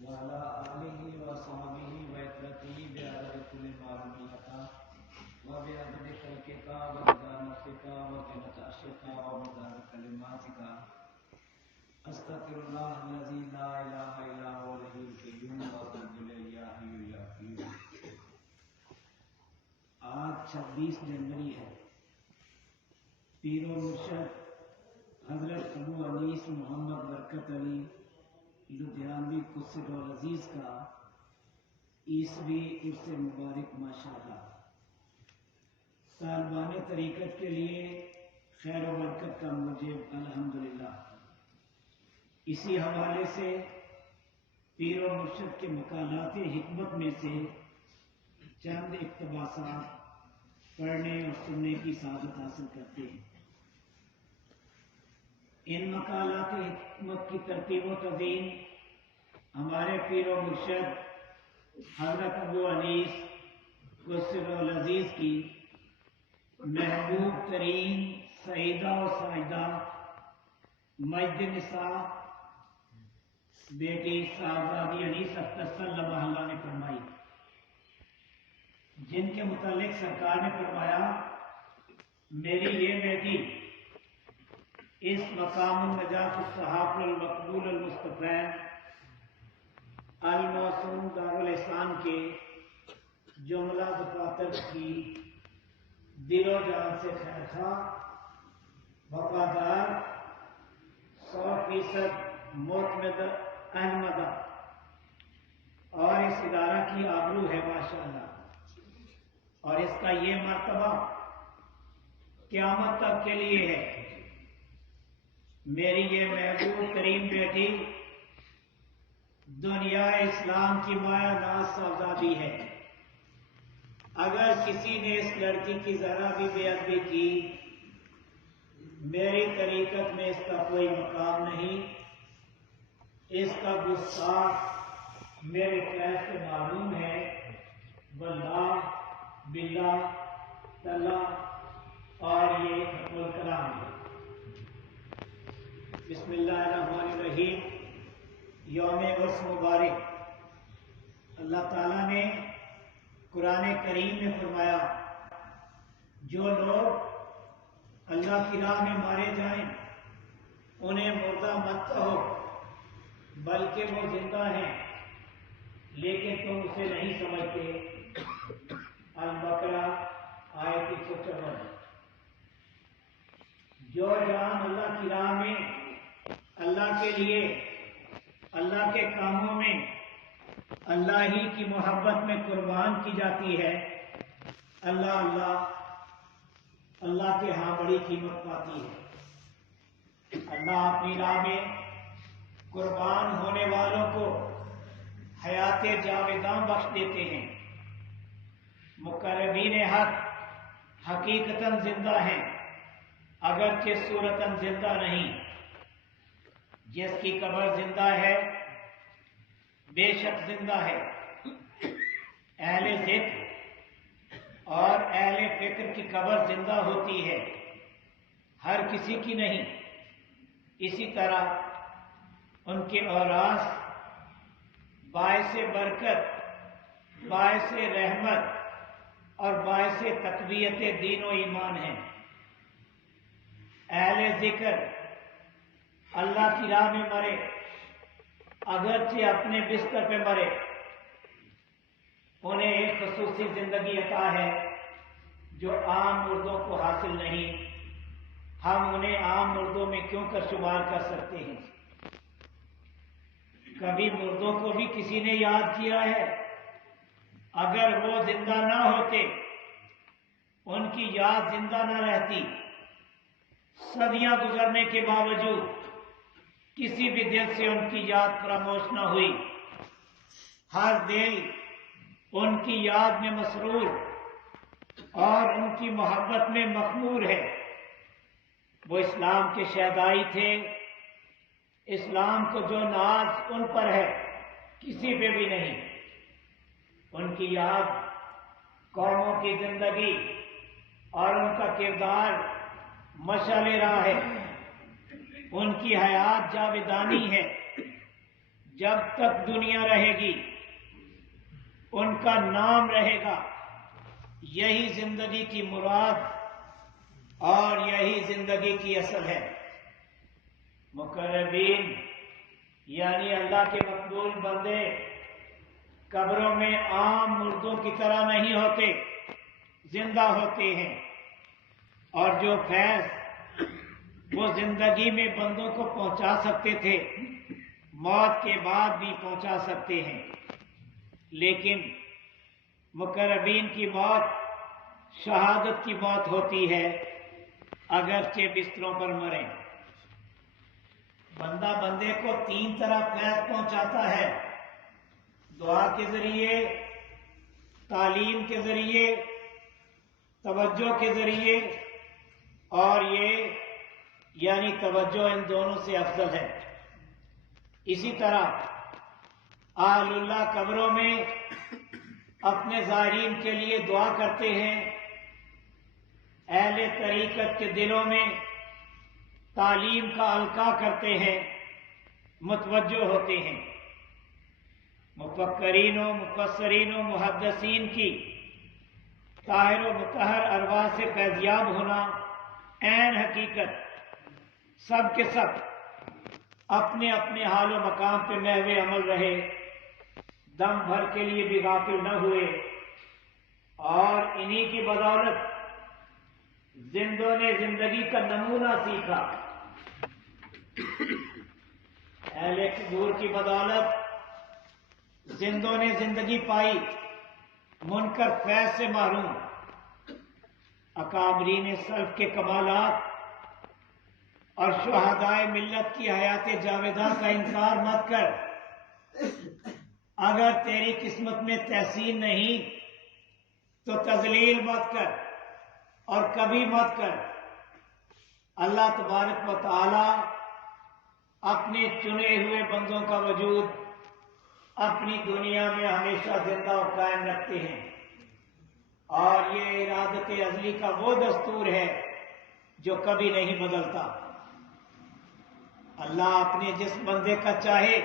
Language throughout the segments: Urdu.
وعلى آله وصحبه وإخوته بعدد كل معلوم عطا وبعدد خلقك ورضا نفسك وزنة عرشك ومداد كلماتك أستغفر الله الذي لا إله إلا هو الحي القيوم وأتوب إليه يا حي يا قيوم. آج 26 جنوری ہے. پیر و مرشد حضرت ابو انیس محمد برکت علی لدھیانوی قدس العزیز کا 21ویں عرس مبارک ماشاءاللہ. طالبان طریقت کے لیے خیر و برکت کا موجب الحمدللہ. اسی حوالے سے پیر و مرشد کے مقالات حکمت میں سے چند اقتباسات پڑھنے اور سننے کی سعادت حاصل کرتے ہیں. ان مقالات حکمت کی ترتیب و تدوین ہمارے پیر و مرشد حضرت ابو انیس قدس العزیز کی محبوب ترین سیدہ و سائدہ مجد نساء بیٹی صاحبزادی انیس اختر صلی اللہ علیہ نے فرمائی، جن کے متعلق سرکار نے فرمایا میری یہ بیٹی اس مقام النجات الصحاف المقبول المصطفی الموسوم دارالحسان کے جملہ دفاتر کی دل و جان سے خیر خواہ، وفادار، 100% معتمد احمدہ اور اس ادارہ کی آبرو ہے ماشاءاللہ. اور اس کا یہ مرتبہ قیامت تک کے لیے ہے. میری یہ محبوب ترین بیٹی دنیا اسلام کی مایا ناز صاحبزادی ہے. اگر کسی نے اس لڑکی کی ذرا بھی بے ادبی کی، میری طریقت میں اس کا کوئی مقام نہیں. اس کا گستاخ میرے فیض سے معلوم ہے. واللہ باللہ تاللہ اور یہ حق الکلام ہے. بسم اللہ الرحمن الرحیم. یوم عرس مبارک. اللہ تعالیٰ نے قرآن کریم میں فرمایا جو لوگ اللہ کی راہ میں مارے جائیں انہیں مردہ مت کہو بلکہ وہ زندہ ہیں لیکن تم اسے نہیں سمجھتے. البقرہ آیت 154. جو جان اللہ کی راہ میں اللہ کے لیے اللہ کے کاموں میں اللہ ہی کی محبت میں قربان کی جاتی ہے، اللہ اللہ اللہ کے ہاں بڑی قیمت پاتی ہے. اللہ اپنی راہ میں قربان ہونے والوں کو حیات جاویداں بخش دیتے ہیں. مقربین حق حقیقتاً زندہ ہیں اگرچہ صورتاً زندہ نہیں. جس کی قبر زندہ ہے بے شک زندہ ہے. اہل ذکر اور اہل فکر کی قبر زندہ ہوتی ہے، ہر کسی کی نہیں. اسی طرح ان کے اوراث باعث برکت، باعث رحمت اور باعث تقویت دین و ایمان ہیں. اہل ذکر اللہ کی راہ میں مرے اگرچہ اپنے بستر پہ مرے انہیں ایک خصوصی زندگی عطا ہے جو عام مردوں کو حاصل نہیں. ہم انہیں عام مردوں میں کیوں کر شمار کر سکتے ہیں؟ کبھی مردوں کو بھی کسی نے یاد کیا ہے؟ اگر وہ زندہ نہ ہوتے، ان کی یاد زندہ نہ رہتی، صدیاں گزرنے کے باوجود کسی بھی دل سے ان کی یاد فراموش نہ ہوئی. ہر دل ان کی یاد میں مسرور اور ان کی محبت میں مخمور ہے. وہ اسلام کے شہدائی تھے. اسلام کو جو ناز ان پر ہے کسی پہ بھی نہیں. ان کی یاد قوموں کی زندگی اور ان کا کردار مشعل راہ ہے. ان کی حیات جاویدانی ہے. جب تک دنیا رہے گی ان کا نام رہے گا. یہی زندگی کی مراد اور یہی زندگی کی اصل ہے. مقربین یعنی اللہ کے مقبول بندے قبروں میں عام مردوں کی طرح نہیں ہوتے، زندہ ہوتے ہیں، اور جو فیض وہ زندگی میں بندوں کو پہنچا سکتے تھے موت کے بعد بھی پہنچا سکتے ہیں. لیکن مقربین کی موت شہادت کی موت ہوتی ہے، اگرچہ بستروں پر مریں. بندہ بندے کو 3 طرح فیض پہنچاتا ہے: دعا کے ذریعے، تعلیم کے ذریعے، توجہ کے ذریعے، اور یہ یعنی توجہ ان دونوں سے افضل ہے. اسی طرح اہل اللہ قبروں میں اپنے زائرین کے لیے دعا کرتے ہیں، اہل طریقت کے دلوں میں تعلیم کا القاء کرتے ہیں، متوجہ ہوتے ہیں. مفکرین و مفسرین و محدثین کی طاہر و مطہر ارواح سے فیضیاب ہونا عین حقیقت. سب کے سب اپنے اپنے حال و مقام پہ محو عمل رہے، دم بھر کے لیے بھی غافل نہ ہوئے، اور انہی کی بدولت زندوں نے زندگی کا نمونہ سیکھا. اہل قبور کی بدولت زندوں نے زندگی پائی، منکر فیض سے محروم. اکابرین سلف کے کمالات اور شہدائے ملت کی حیات جاویدہ کا انکار مت کر. اگر تیری قسمت میں تحسین نہیں تو تذلیل مت کر اور کبھی مت کر. اللہ تبارک و تعالی اپنے چنے ہوئے بندوں کا وجود اپنی دنیا میں ہمیشہ زندہ و قائم رکھتے ہیں، اور یہ ارادت ازلی کا وہ دستور ہے جو کبھی نہیں بدلتا. اللہ اپنے جس بندے کا چاہے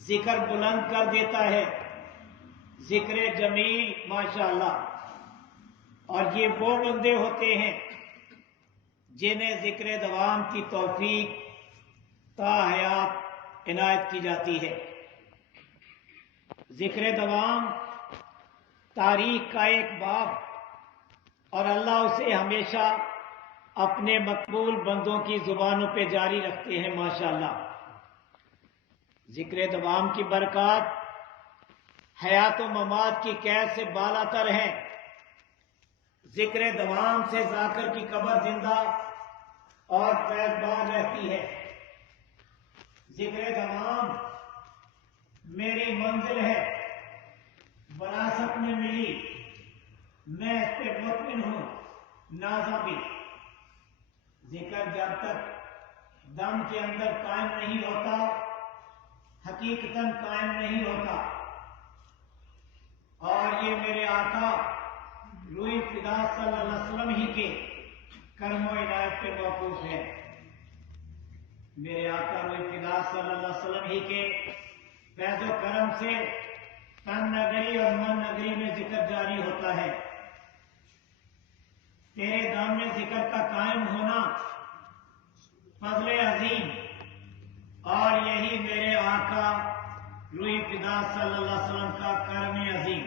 ذکر بلند کر دیتا ہے، ذکر جمیل ماشاءاللہ. اور یہ وہ بندے ہوتے ہیں جنہیں ذکر دوام کی توفیق تا حیات عنایت کی جاتی ہے. ذکر دوام تاریخ کا ایک باب، اور اللہ اسے ہمیشہ اپنے مقبول بندوں کی زبانوں پہ جاری رکھتے ہیں ماشاءاللہ. ذکر دوام کی برکات حیات و ممات کی قید سے بالا تر ہیں. ذکر دوام سے ذاکر کی قبر زندہ اور فیضبان رہتی ہے. ذکر دوام میری منزل ہے، وراثت میں ملی، میں اس پہ مطمئن ہوں، نازا بھی. ذکر جب تک دم کے اندر قائم نہیں ہوتا حقیقتاً قائم نہیں ہوتا. اور یہ میرے آقا روح فدا صلی اللہ علیہ وسلم ہی کے کرم و عنایت پہ موقوف ہے. میرے آقا روح فدا صلی اللہ علیہ وسلم ہی کے فیض و کرم سے تن نگری اور من نگری میں ذکر جاری ہوتا ہے. تیرے دام میں ذکر کا قائم ہونا فضل عظیم، اور یہی میرے آقا روح فدا صلی اللہ علیہ وسلم کا کرم عظیم.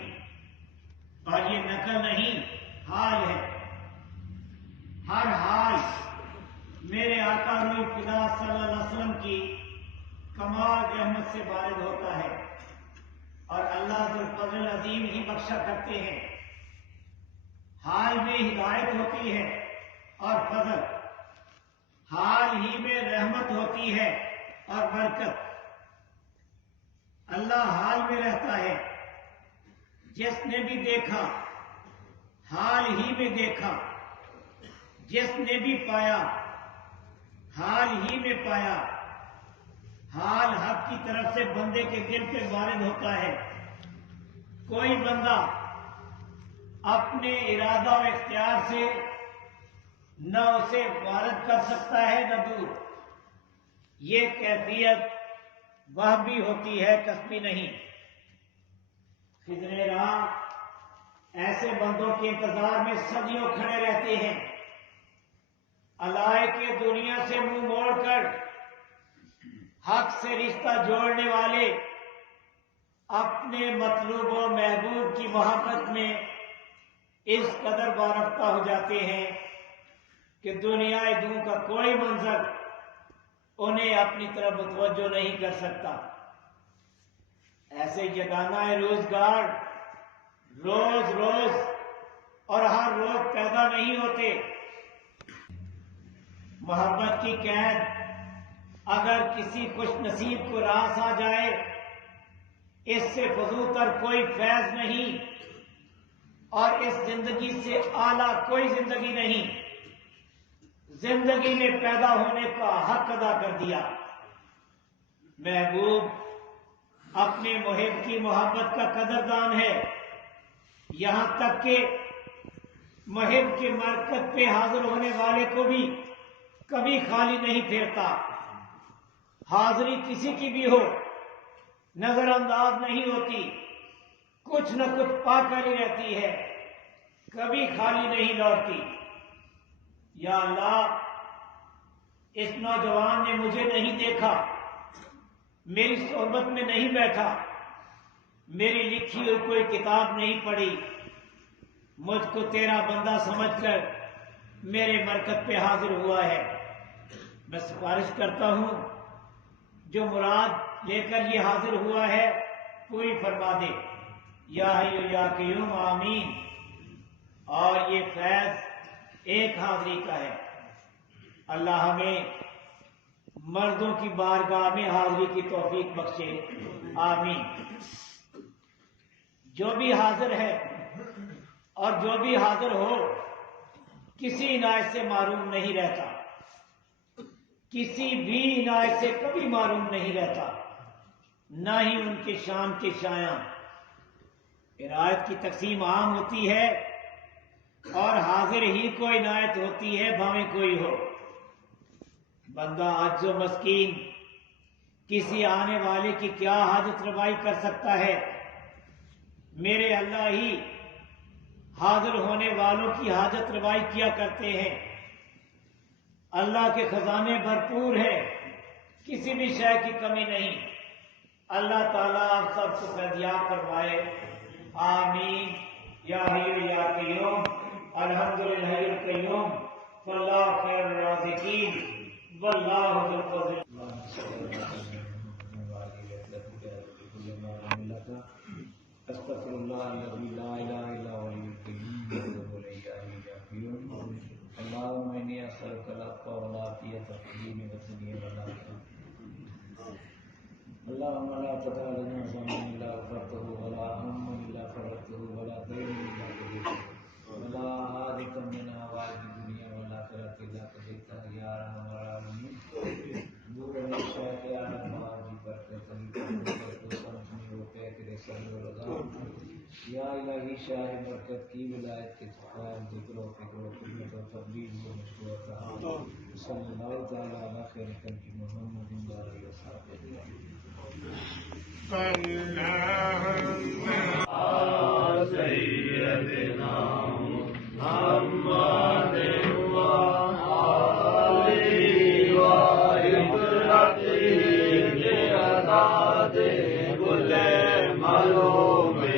اور یہ نقل نہیں، حال ہے. ہر حال میرے آقا روح فدا صلی اللہ علیہ وسلم کی کمال رحمت سے وارد ہوتا ہے، اور اللہ ذو الفضل العظیم ہی بخشا کرتے ہیں. حال میں ہدایت ہوتی ہے اور فضل، حال ہی میں رحمت ہوتی ہے اور برکت. اللہ حال میں رہتا ہے. جس نے بھی دیکھا حال ہی میں دیکھا، جس نے بھی پایا حال ہی میں پایا. حال حق کی طرف سے بندے کے دل پہ وارد ہوتا ہے. کوئی بندہ اپنے ارادہ و اختیار سے نہ اسے وارد کر سکتا ہے نہ دور. یہ کیفیت وہ بھی ہوتی ہے کسبی نہیں۔ خضر راہ ایسے بندوں کے انتظار میں صدیوں کھڑے رہتے ہیں، علائق کے دنیا سے منہ موڑ کر حق سے رشتہ جوڑنے والے اپنے مطلوب و محبوب کی محبت میں اس قدر وارفتہ ہو جاتے ہیں کہ دنیا دوں کا کوئی منظر انہیں اپنی طرف متوجہ نہیں کر سکتا۔ ایسے یگانہ روزگار روز روز اور ہر روز پیدا نہیں ہوتے۔ محبت کی قید اگر کسی خوش نصیب کو راس آ جائے، اس سے فضول تر کوئی فیض نہیں اور اس زندگی سے اعلیٰ کوئی زندگی نہیں۔ زندگی میں پیدا ہونے کا حق ادا کر دیا۔ محبوب اپنے محب کی محبت کا قدردان ہے، یہاں تک کہ محب کے مرکز پہ حاضر ہونے والے کو بھی کبھی خالی نہیں پھیرتا۔ حاضری کسی کی بھی ہو نظر انداز نہیں ہوتی، کچھ نہ کچھ پا کر ہی رہتی ہے، کبھی خالی نہیں لوٹتی۔ یا اللہ، اس نوجوان نے مجھے نہیں دیکھا، میری صحبت میں نہیں بیٹھا، میری لکھی ہوئی کوئی کتاب نہیں پڑھی، مجھ کو تیرا بندہ سمجھ کر میرے مرکز پہ حاضر ہوا ہے۔ میں سفارش کرتا ہوں جو مراد لے کر یہ حاضر ہوا ہے پوری فرما دے۔ یا حی یا قیوم آمین۔ اور یہ فیض ایک حاضری کا ہے۔ اللہ ہمیں مردوں کی بارگاہ میں حاضری کی توفیق بخشے، آمین۔ جو بھی حاضر ہے اور جو بھی حاضر ہو کسی عنایت سے محروم نہیں رہتا، کسی بھی عنایت سے کبھی محروم نہیں رہتا، نہ ہی ان کے شان کے شایاں۔ عنایت کی تقسیم عام ہوتی ہے اور حاضر ہی کو عنایت ہوتی ہے، بھاویں کوئی ہو۔ بندہ عاجز و مسکین کسی آنے والے کی کیا حاجت روائی کر سکتا ہے؟ میرے اللہ ہی حاضر ہونے والوں کی حاجت روائی کیا کرتے ہیں۔ اللہ کے خزانے بھرپور ہیں، کسی بھی شے کی کمی نہیں۔ اللہ تعالیٰ آپ سب کو فیضیاب فرمائے، آمین۔ یا حی یا قیوم، الحمدللہ القیوم، واللہ خیر الرازقین، واللہ ذو الفضل۔ استغفر اللہ الذی لا الہ الا هو الحی القیوم اللہم انی اسألک العفو والعافیۃ فی دینی و دنیا والآخرہ۔ اللہم لا تدع لنا ذنبا الا غفرته ولا ہما الا فرجته ولا دینا الا قضیته ولا حاجة من حوائج الدنیا والآخرة الا قضیتها یا ارحم الراحمین۔ دور ہے شاید یا نواز کی برکت کو سمجھنے ہو پہ تیرے سر و رضا۔ یا الہی شاہ برکت کی ولایت کے تخار ذکر و فکر و خدمت و تبلیغ و مشکور رہا۔ صلی اللہ تعالیٰ علیہ خیر خلق محمد علیہ وسلم۔ سیدنا محمد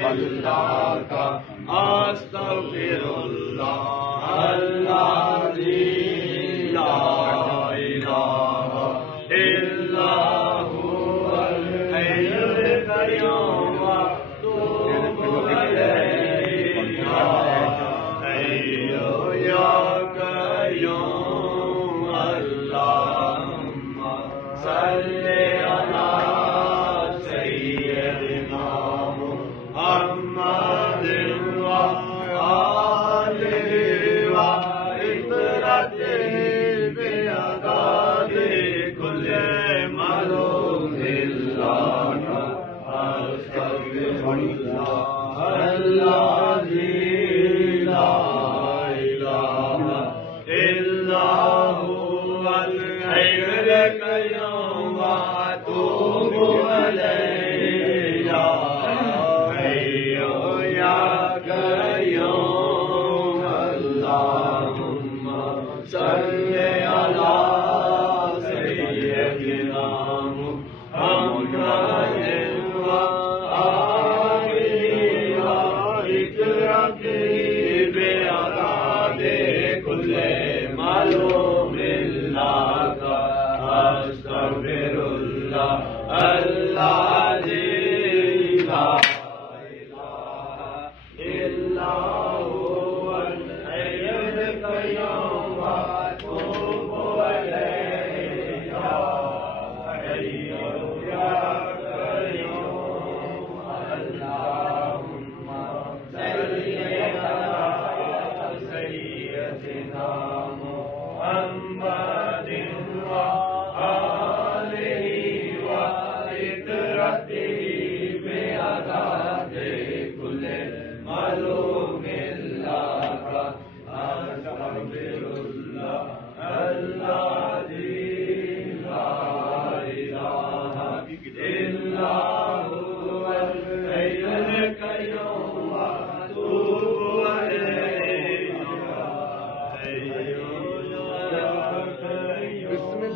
اللہ کا استغفر اللہ الذی لا الہ الا هو الحی القیوم واتوب الیہ یا حی یا قیوم اللہم صلی علی سیدنا محمد القیوم واتوب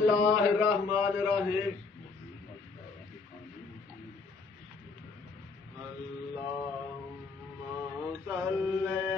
اللہ الرحمن الرحیم اللہم صلی